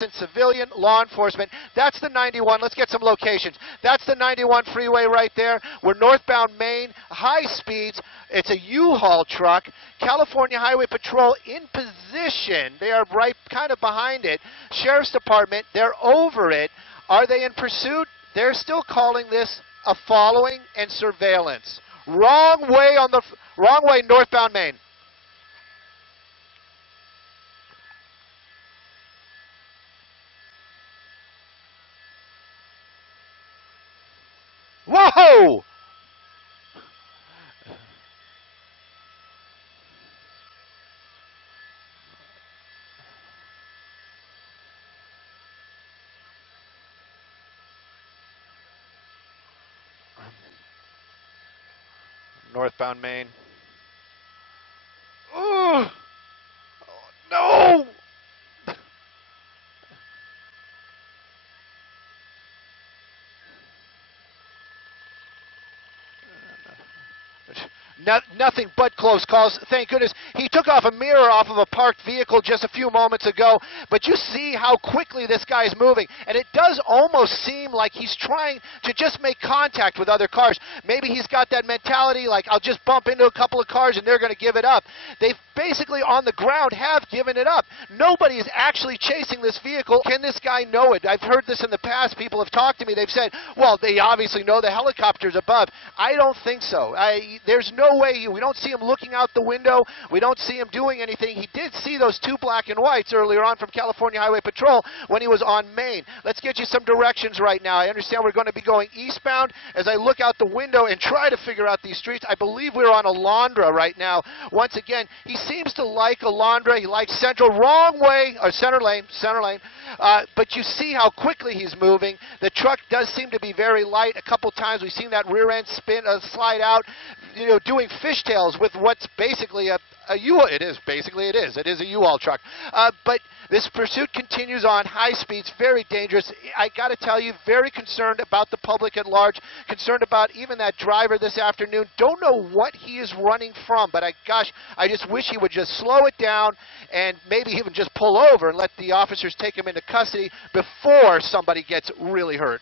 and civilian law enforcement. That's the 91. Let's get some locations. That's the 91 freeway right there. We're northbound Maine, high speeds. It's a U-Haul truck. California Highway Patrol in position. They are right kind of behind it. Sheriff's Department, they're over it. Are they in pursuit? They're still calling this a following and surveillance. Wrong way northbound Maine. Whoa! Northbound Maine. Oh, no! Nothing but close calls. Thank goodness. He took off a mirror off of a parked vehicle just a few moments ago, but you see how quickly this guy's moving, and it does almost seem like he's trying to just make contact with other cars. Maybe he's got that mentality like, I'll just bump into a couple of cars and they're going to give it up. They've basically on the ground have given it up. Nobody is actually chasing this vehicle. Can this guy know it? I've heard this in the past. People have talked to me. They've said, well, they obviously know the helicopter's above. I don't think so. There's no way. We don't see him looking out the window. We don't see him doing anything. He did see those two black and whites earlier on from California Highway Patrol when he was on Maine. Let's get you some directions right now. I understand we're going to be going eastbound. As I look out the window and try to figure out these streets, I believe we're on Alondra right now. Once again, he seems to like Alondra. He likes Central. Wrong way, or center lane. But you see how quickly he's moving. The truck does seem to be very light. A couple times we've seen that rear end slide out, doing fishtails with what's basically a U-Haul. It is a U-Haul truck. But this pursuit continues on high speeds, very dangerous. I got to tell you, very concerned about the public at large, concerned about even that driver this afternoon. Don't know what he is running from, but I just wish he would just slow it down and maybe even just pull over and let the officers take him into custody before somebody gets really hurt.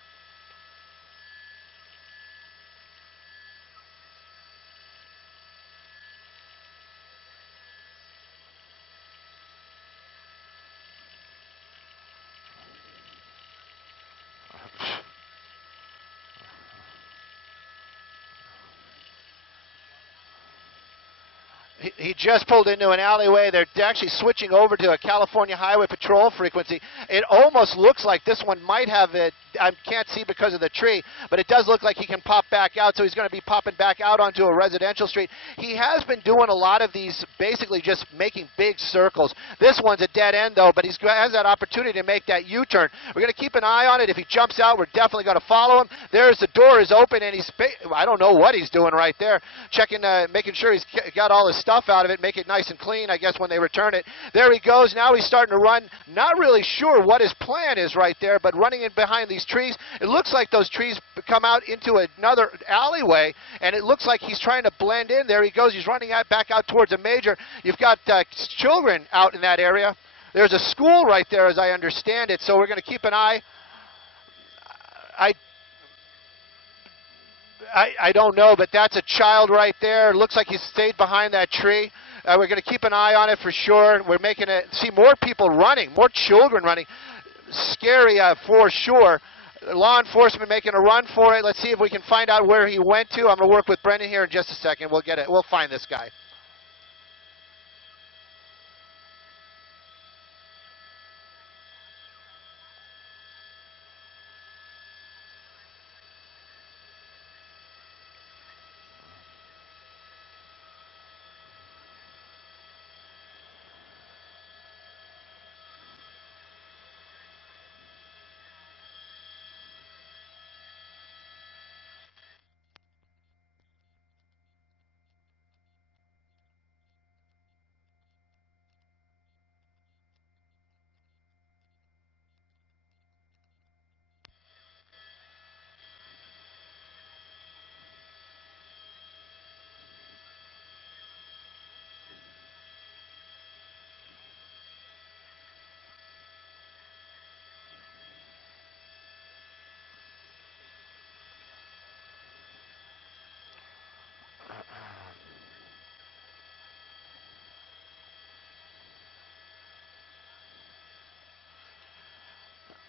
He just pulled into an alleyway. They're actually switching over to a California Highway Patrol frequency. It almost looks like this one might have it. I can't see because of the tree, but it does look like he can pop back out, so he's going to be popping back out onto a residential street. He has been doing a lot of these, basically just making big circles. This one's a dead end, though, but he has that opportunity to make that U-turn. We're going to keep an eye on it. If he jumps out, we're definitely going to follow him. There's the door is open, and I don't know what he's doing right there, checking, making sure he's got all his stuff out of it, make it nice and clean, I guess, when they return it. There he goes. Now he's starting to run. Not really sure what his plan is right there, but running in behind these trees. It looks like those trees come out into another alleyway, and it looks like he's trying to blend in. There he goes. He's running back out towards a major. You've got children out in that area. There's a school right there, as I understand it, so we're going to keep an eye. I don't know, but that's a child right there. It looks like he stayed behind that tree. We're going to keep an eye on it for sure. We're making it see more people running, more children running. Scary for sure. Law enforcement making a run for it. Let's see if we can find out where he went to. I'm going to work with Brendan here in just a second. We'll get it. We'll find this guy.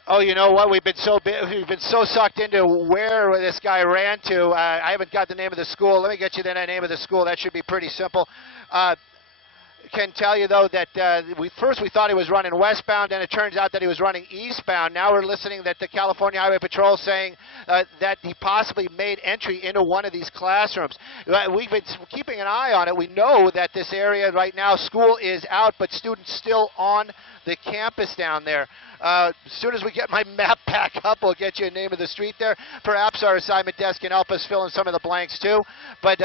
Oh, you know what? We've been so sucked into where this guy ran to. I haven't got the name of the school. Let me get you the name of the school. That should be pretty simple. Can tell you though that we thought he was running westbound, and it turns out that he was running eastbound. Now we're listening that the California Highway Patrol saying that he possibly made entry into one of these classrooms. We've been keeping an eye on it. We know that this area right now, school is out, but students still on the campus down there. As soon as we get my map back up, we'll get you a name of the street there. Perhaps our assignment desk can help us fill in some of the blanks too. But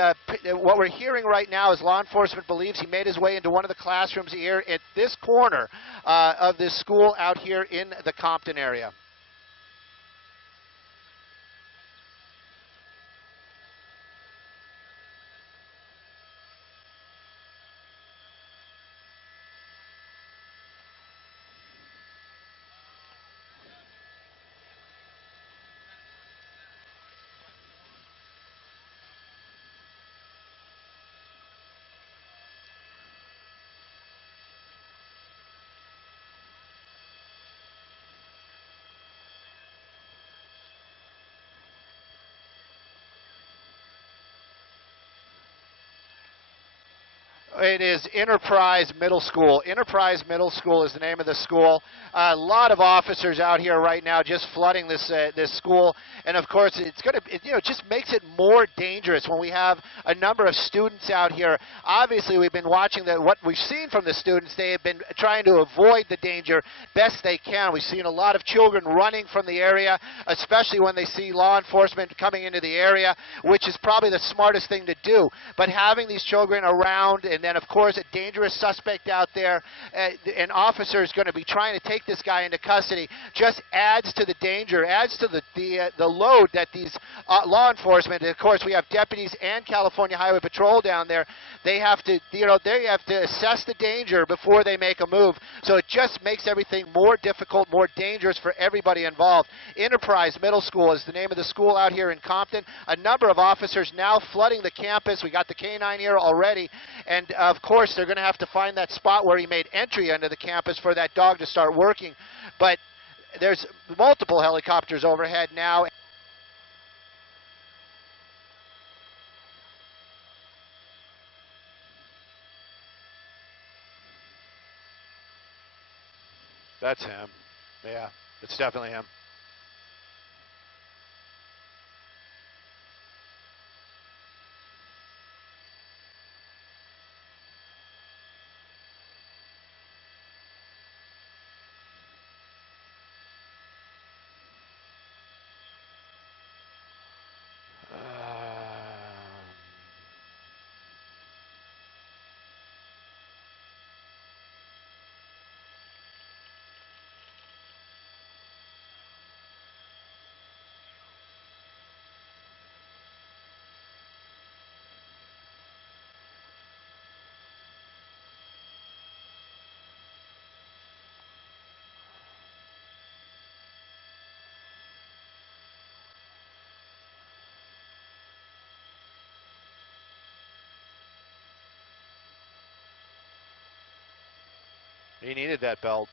what we're hearing right now is law enforcement believes he made his way into one of the classrooms here at this corner of this school out here in the Compton area. It is Enterprise Middle School. Enterprise Middle School is the name of the school. A lot of officers out here right now just flooding this school, and of course it just makes it more dangerous when we have a number of students out here. Obviously, we've been watching what we've seen from the students. They have been trying to avoid the danger best they can. We've seen a lot of children running from the area, especially when they see law enforcement coming into the area, which is probably the smartest thing to do. But having these children around, and then of course a dangerous suspect out there, an officer is going to be trying to take this guy into custody, just adds to the danger, adds to the load that these law enforcement, and of course we have deputies and California Highway Patrol down there. They have to assess the danger before they make a move. So it just makes everything more difficult, more dangerous for everybody involved. Enterprise Middle School is the name of the school out here in Compton. A number of officers now flooding the campus. We got the K-9 here already, and of course they're going to have to find that spot where he made entry into the campus for that dog to start working. But there's multiple helicopters overhead now. That's him. Yeah, it's definitely him. He needed that belt.